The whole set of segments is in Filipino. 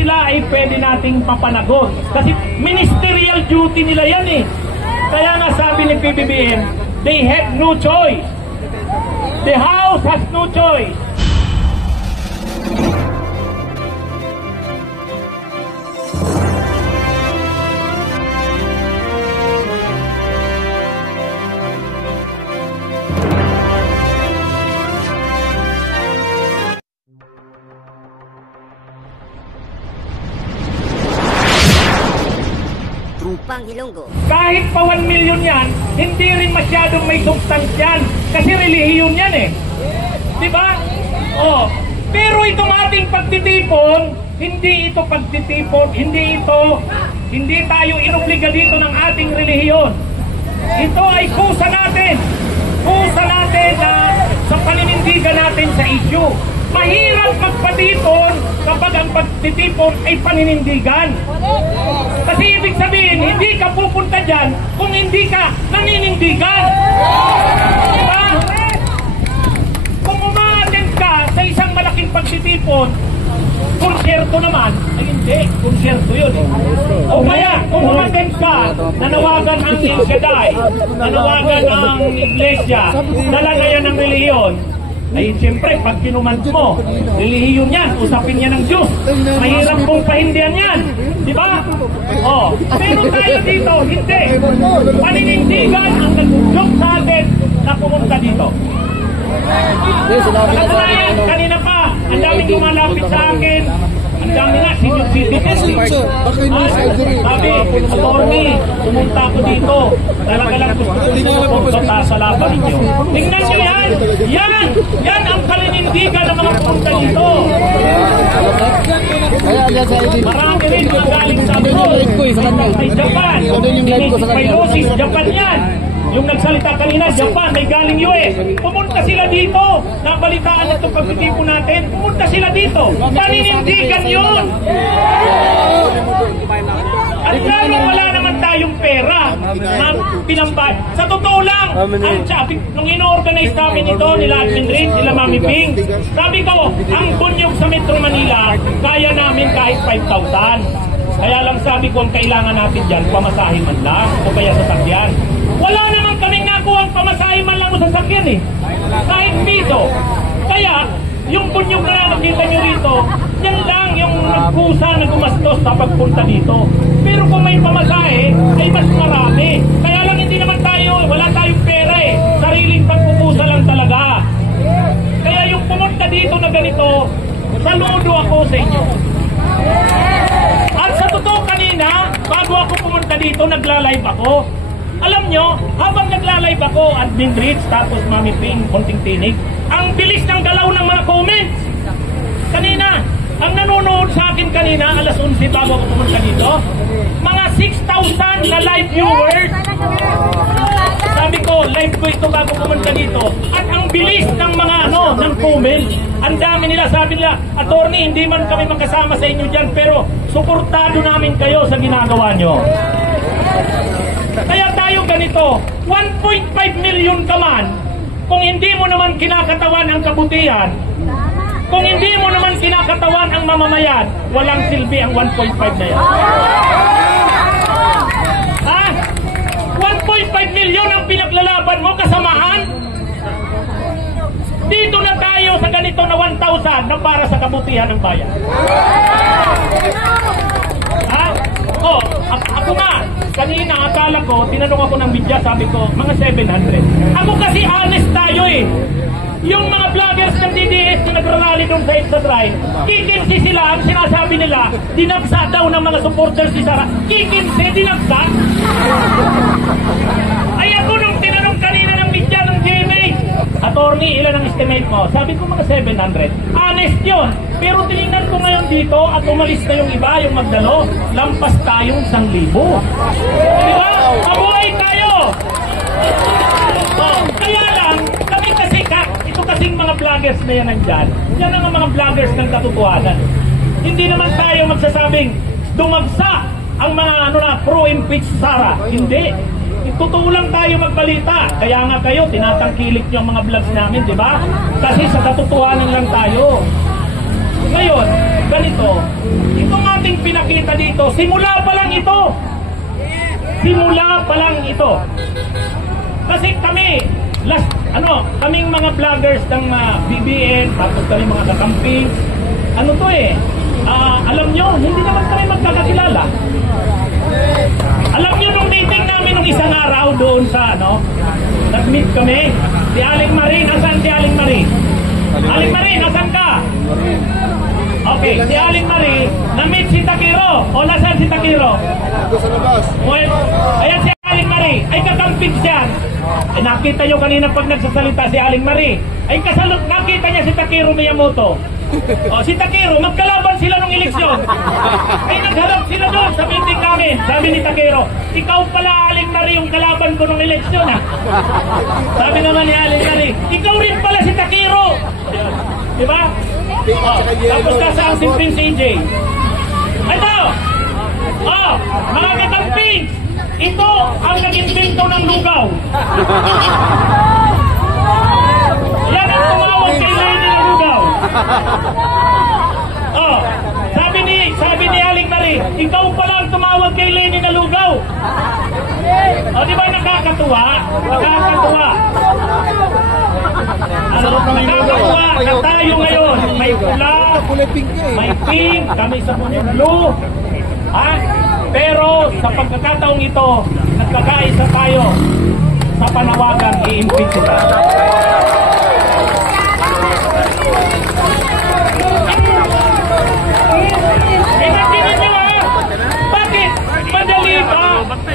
sila ay pwede nating papanagot. Kasi ministerial duty nila yan eh. Kaya nga sabi ni PBBM, they have no choice. The House has no choice. Trupang Ilonggo. Kahit pa 1 million yan, hindi rin masyadong may substansyan. Kasi relihiyon yan eh. Diba? Oh. Pero itong ating pagtitipon, hindi ito pagtitipon, hindi tayo inobliga dito ng ating relihiyon. Ito ay kusa natin. Kusa natin na sa paninindigan natin sa issue. Mahirap magpatipon kapag ang pagtitipon ay paninindigan. Kasi ibig sabihin, hindi ka pupunta dyan kung hindi ka naninindigan. Diba? Kung umaattend ka sa isang malaking pagtitipon, konsyerto naman, ay hindi, konsyerto yun. O kaya, kung umaattend ka, nanawagan ang Ilgaday, nanawagan ang iglesia, dalagayan ng relihiyon, ay siyempre, pag kinumand mo, relihiyon yan, usapin niya ng Diyos. Mahirap kong pahindihan yan. Di ba? Oh. Pero tayo dito, hindi. Paninindigan ang nag-joke sa atin na pumunta dito. Nakatalayan, kanina pa, ang daming lumalapit sa akin. Ang dami na, senior citizen. Sabi, attorney, pumunta ako dito. Talaga lang gusto ko sa laban ninyo. Tingnan nyo yan! Yan ang paninindigan ng mga pumunta dito. Marami rin mga galing sa Japan. Pilosis, Japan yan. Yung nagsalita kanina, Japan, may galing US. Pumunta sila dito. Nabalitaan itong pagtitipo natin. Pumunta sila dito. Paninindigan yun. At lalo wala naman tayong pera na pinambay. Sa totoo lang, ang sabi, nung ino-organize namin ito, nila Admin Reed, nila Mami Ping, sabi ko, ang bunyog sa Metro Manila, kaya namin kahit 5,000. Kaya lang sabi ko, ang kailangan natin dyan, pamasahe man lang, o kaya sasakyan. Wala naman kaming nakuha ang pamasahe man lang o sasakyan eh. Kahit dito. Kaya, yung bunyog na nakita nyo rito, yan lang yung nagkusa na gumastos sa pagpunta dito. Pero kung may pamasahe, ay mas marami. Kaya lang hindi naman tayo, wala tayong pera eh. Sariling pagpupusa lang talaga. Kaya yung pumunta dito na ganito, saludo ako sa inyo. At sa totoo kanina, bago ako pumunta dito, nagla-live ako. Alam nyo, habang nagla-live ako, Admin Reeds, tapos Mami Ping, konting tinig, ang bilis ng galaw ng mga comments. Kanina, ang nanonood sa akin kanina, alas 11 bago ako pumunta dito, mga 6,000 na live viewers. Sabi ko, live ko ito bago pumunta dito. At ang bilis ng mga ng comments. Ang dami nila, sabi nila, attorney, hindi man kami magkasama sa inyo dyan, pero suportado namin kayo sa ginagawa nyo. Kaya tayo ganito, 1.5 million ka man, kung hindi mo naman kinakatawan ang kabutihan, kung hindi mo naman kinakatawan ang mamamayan, walang silbi ang 1.5 na yan. Ha? 1.5 million ang pinaglalaban mo, kasamahan? Dito na tayo sa ganito na 1,000 na para sa kabutihan ng bayan. Ha? Oh, ako nga, kanina akala ko, tinanong ako ng media, sabi ko, mga 700. Ako kasi honest tayo eh. Yung mga vloggers ng DDS na nagrarally doon sa Extra Drive, kikinsi sila, ang sinasabi nila, dinagsa daw ng mga supporters si Sara. Kikinsi, dinagsa? Ay ako nung tinanong kanina ng media ng GMA, attorney, ilan ang estimate mo? Sabi ko mga 700. Honest yun. Pero tinignan ko ngayon dito at umalis na yung iba, yung Magdalo, lampas tayong 1,000. Diba? Mabuhay tayo! Kaya lang, kami kasi ito kasing mga vloggers na yan nandyan, yan ang mga vloggers ng katotohanan. Hindi naman tayo magsasabing dumagsa ang mga pro-impeach Sara. Hindi. Totoo lang tayo magbalita. Kaya nga kayo, tinatangkilik nyo ang mga vlogs namin, di ba? Kasi sa katotohanan lang tayo. Ngayon, ganito, ito nga ipakita dito, simula pa lang ito. Simula pa lang ito. Kasi kami, kaming mga vloggers ng BBM, tapos kami mga kakamping, ano to eh, alam nyo, hindi naman kami magkakakilala. Alam nyo nung meeting namin nung isang araw doon sa nag-meet kami, si Aling Marie, nasan si Aling Marie? Aling Marie, nasan ka? Okay, si Aling Marie, na-meet si Takiro. O, nasan si Takiro? Well, ayan si Aling Marie, ay kakamping siya. Ay, nakita nyo kanina pag nagsasalita si Aling Marie, ay nakita niya si Takiro Miyamoto. O, si Takiro, magkalaban sila nung eleksyon. Ay, nagharap sila doon sa meeting namin. Sabi ni Takiro, ikaw pala Aling Marie yung kalaban ko nung eleksyon, ha? Sabi naman ni Aling Marie, ikaw rin pala si Takiro. Diba? O, tapos kasaan si Prince AJ. Ito! O, mga katamping, ito ang nag-invento ng lugaw. Yan ang tumawag kay Lenny na lugaw. Oh, sabi ni Aling Marie, ikaw pala ang tumawag kay Lenny na lugaw. O, di ba nakakatuwa? Nakakatuwa. Nakakatuwa na tayo ngayon. May pula, may pink, kami sa blue. Ha? Pero sa pagkakataong ito, nagkakaisa tayo sa panawagan i-impeach kita. Imagine nyo bakit?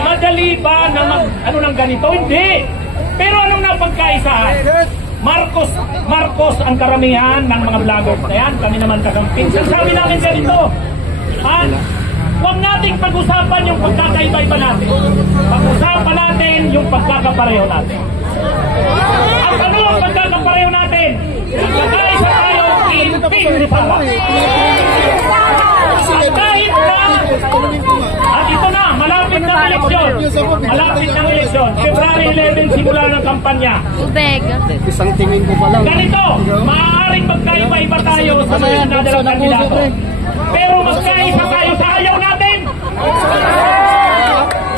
Madali ba na ng ganito? Hindi. Pero anong napagkaisahan? Marcos ang karamihan ng mga vloggers na yan. Kami naman kagamping. Sabi namin ganito. Huwag nating pag-usapan yung pagkakaiba-iba natin. Pag-usapan natin yung pagkakapareho natin. At ano ang pagkakapareho natin? Nagkakaisa tayo, i-impeach ni Sara. At kahit na, at ito na, malapit ng eleksyon. Malapit ng eleksyon. February 11, simula ng kampanya. Isang tingin ko pa lang. Ganito, maaaring magkaiba-iba tayo sa mga nadalang kandidato. Pero magkaisa tayo sa ayaw natin.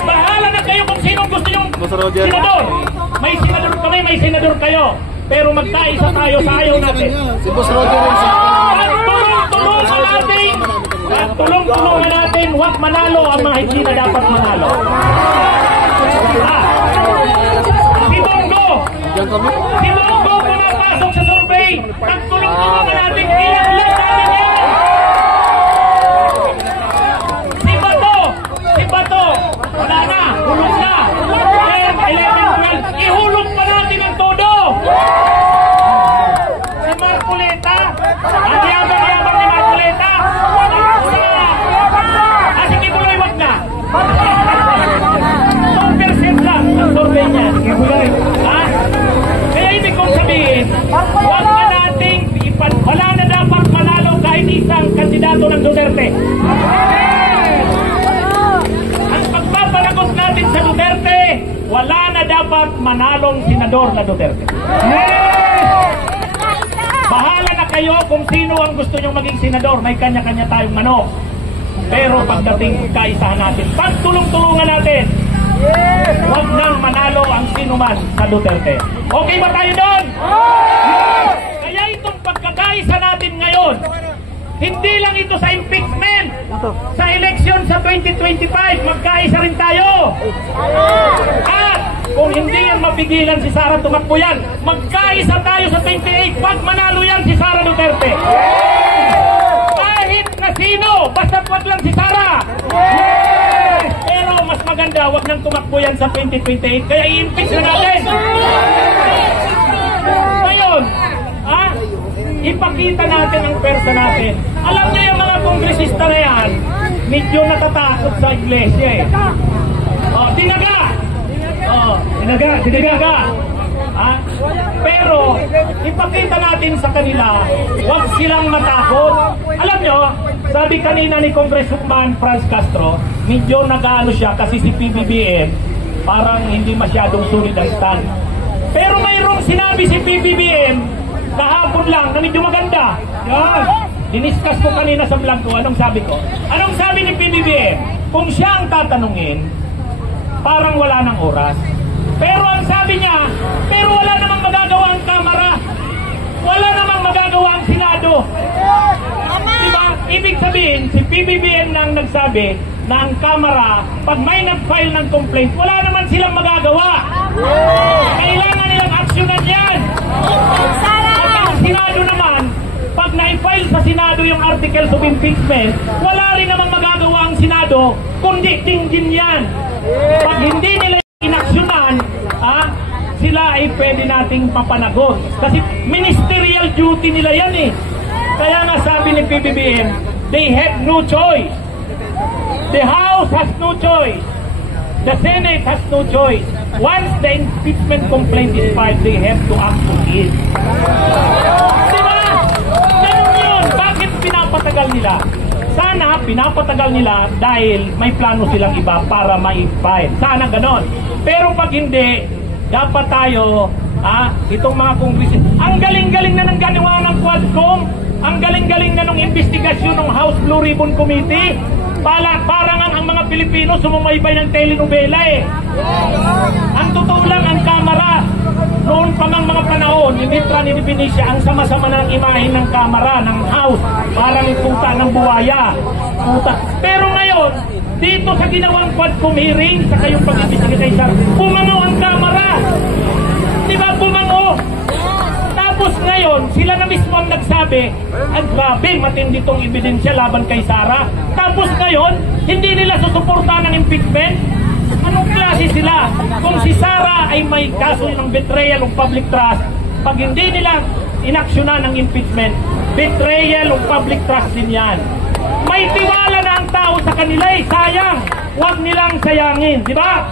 Bahala na kayo kung sino gusto yung senador. May senador kami, may senador kayo. Pero magkaisa tayo sa ayaw natin. Si Boss Roger rin sa tulong-tulungan natin, huwag manalo ang mga hindi na dapat manalo. Si Bongo pumapasok sa survey. Tulong-tulungan natin, ilang lang natin yan. Si Bato, wala na, hulog na. 11, 12, ihulog pa natin ang todo. Si Marcoleta, ang yabang-yabang ni Marcoleta. Sige, Buloy, wag na. 2% lang ang survey niya. Sige, Buloy. Kaya ibig kong sabihin, wag na nating wala na dapat manalo kahit isang kandidato ng Duterte. Ang pagpapanagos natin sa Duterte, wala na dapat manalong senador na Duterte. Bahala na kayo kung sino ang gusto nyong maging senador. May kanya-kanya tayong manok. Pero pagdating kaisahan natin, pagtulong-tulungan natin, huwag nang manalo ang sinuman sa Duterte. Okay ba tayo doon? Kaya itong pagkakaisa natin ngayon, hindi lang ito sa impeachment. Sa eleksyon sa 2025, magkaisa rin tayo. At kung hindi yan mapigilan si Sara tumakbo yan, magkaisa tayo sa 28, pag manalo yan si Sara Duterte. Kahit na sino, basta wag lang si Sara. Pero mas maganda, wag nang tumakbo yan sa 2028, kaya i-impeach na natin. Ngayon, ipakita natin ang persa natin. Alam niyo yung mga kongresista na yan, medyo natatakot sa iglesia eh. Dinaga. Pero ipakita natin sa kanila, huwag silang matakot. Alam nyo, sabi kanina ni Congressman Franz Castro, medyo nag-ano siya kasi si PBBM parang hindi masyadong sulit ang stand. Pero mayroong sinabi si PBBM kahapon lang na medyo maganda. Yan. diniscuss ko kanina sa vlog ko, anong sabi ko? Anong sabi ni PBBM? Kung siya ang tatanungin, parang wala ng oras. Pero ang sabi niya, pero wala namang magagawa ang Kamara. Wala namang magagawa ang Senado. Diba? Ibig sabihin, si PBBM nang nagsabi na ang Kamara, pag may nag-file ng complaint, wala naman silang magagawa. Kailangan nilang aksyonan yan. At ang Senado naman, pag na-file sa Senado yung articles of impeachment, wala rin namang magagawa ang Senado, kundi tingin yan. Pag hindi nila inaksyonan, sila ay pwede nating papanagot. Kasi ministerial duty nila yan eh. Kaya nga sabi ni PBBM, they have no choice. The House has no choice. The Senate has no choice. Once the impeachment complaint is filed, they have to act on it. Diba? Ganun yun. Bakit pinapatagal nila? Sana pinapatagal nila dahil may plano silang iba para ma-file. Sana ganon. Pero pag hindi, dapat tayo, itong mga kongresin, ang galing-galing na ng ganawa ng Quadcom, ang galing-galing na ng investigasyon ng House Blue Ribbon Committee, parang ang mga Pilipino sumumaybay ng telenovela eh. Ang totoo lang, ang Kamara, noon pa mang mga panahon, yung Mitra ni Benicia, ang sama-sama ng imahin ng Kamara, ng House, parang puta ng buwaya. Puta. Pero ngayon, dito sa ginawang Quadcom hearing, sa kayong pag-ibisig kay Sar, bumango ang Kamara. Diba, bumango? Tapos ngayon, sila na mismo ang nagsabi, ang grabe, matindi tong ebidensya laban kay Sara. Tapos ngayon, hindi nila susuportahan ng impeachment. Anong klase sila? Kung si Sara ay may kaso ng betrayal of public trust, pag hindi nila inaksyonan ng impeachment, betrayal of public trust din yan. May tiwala na ang tao sa kanila eh, sayang. Huwag nilang sayangin, di ba?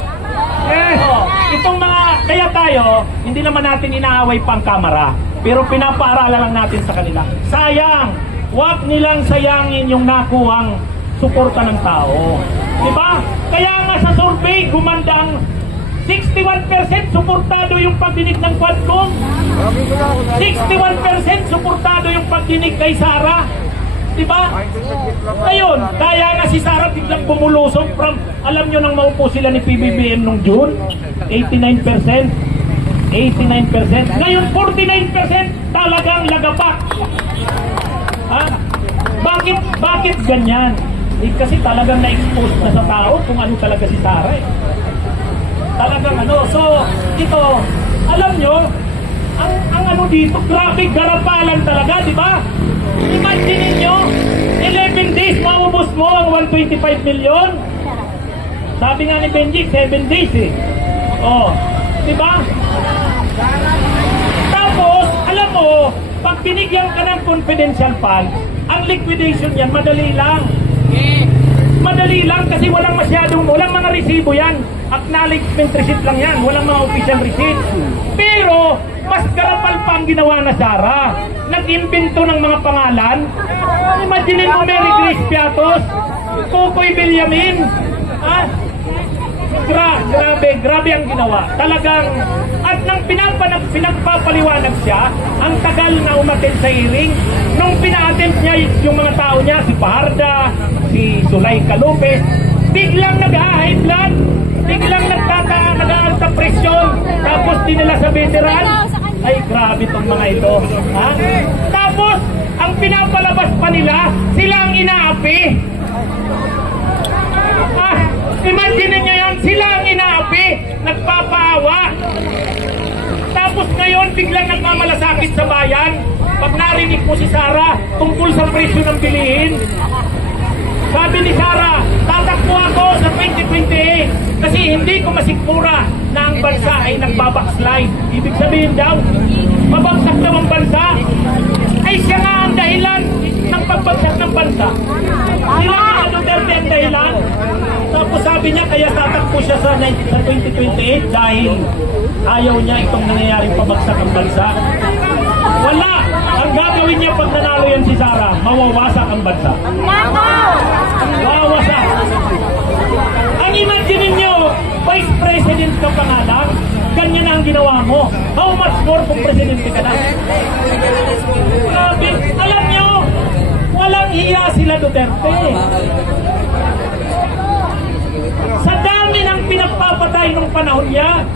Itong mga, kaya tayo, hindi naman natin inaaway pa ang Kamara, pero pinapaaralan lang natin sa kanila. Sayang, huwag nilang sayangin yung nakuhang suporta ng tao. Di ba? Kaya nga sa survey, gumandang 61% suportado yung pagdinig ng Quadcom. 61% suportado yung pagdinig kay Sara. Diba? Ngayon, kaya nga si Sara biglang bumulusog from, alam nyo nang maupo sila ni PBBM nung June, 89%. 89%. Ngayon, 49% talagang lagapak. Bakit ganyan? Kasi talagang na-expose na sa tao kung ano talaga si Sara eh. Talagang ano. So, ito, alam nyo, ang ano dito, grabe garapalan talaga, di ba? Imagine nyo, 11 days maubos mo ang 125 million. Sabi nga ni Benji, 7 days eh. Oh, di ba? Tapos, alam mo, pag binigyan ka ng confidential fund, ang liquidation yan, madali lang. Madali lang kasi walang mga resibo yan. Acknowledgement receipt lang yan. Walang mga official receipt. Pero, mas karapal pa ang ginawa na Sara. Nag-invento ng mga pangalan. Imagine mo, Mary Grace Piatos, Kukoy Villamin. Grabe ang ginawa. Talagang, at nang pinagpapaliwanag siya, ang tagal na umattend sa hearing, nung pina-attempt niya yung mga tao niya, si Parda, si Zulaika Lopez, biglang nag-high blood, biglang nag-alta presyon, tapos dinala sa veteran. Ay, grabe itong mga ito. Tapos, ang pinapalabas pa nila, sila ang inaapi. Imagine nyo yan, sila ang inaapi, nagpapaawa. Tapos ngayon, biglang nagmamalasakit sa bayan. Pag narinig mo si Sara tungkol sa presyo ng bilihin, sabi ni Sara, tatakbo ako sa 2028 kasi hindi ko masikmura na ang bansa ay nagbabackslide. Ibig sabihin daw, mabagsak daw ang bansa. Ay siya nga ang dahilan ng pagbagsak ng bansa. Sila nga Duterte ang dahilan. Tapos sabi niya, kaya tatakbo siya sa 2028 dahil ayaw niya itong nangyayaring pabagsak ang bansa. Wala! Ang gagawin niya pag nanalo yan si Sara, mawawasak ang bansa. Mawawasak. Ang imagine niyo, Vice President ka pa nga lang, ganyan ang ginawa mo. How much more kung Presidente ka na? Grabe. Alam niyo, Walang hiya sila Duterte. Sa dami ng pinagpapatay nung panahon yan,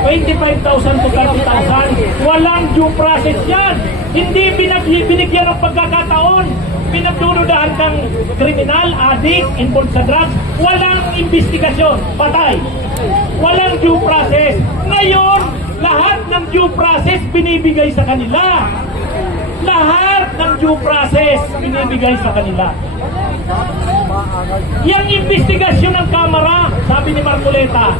25,000 to 30,000, walang due process yan. Hindi binigyan ng pagkakataon, pinagdududahan ng kriminal, addict, involved sa drugs, walang investigasyon, patay. Walang due process. Ngayon, lahat ng due process binibigay sa kanila. Lahat ng due process binibigay sa kanila. Yang investigasyon ng Kamara, sabi ni Marcoleta,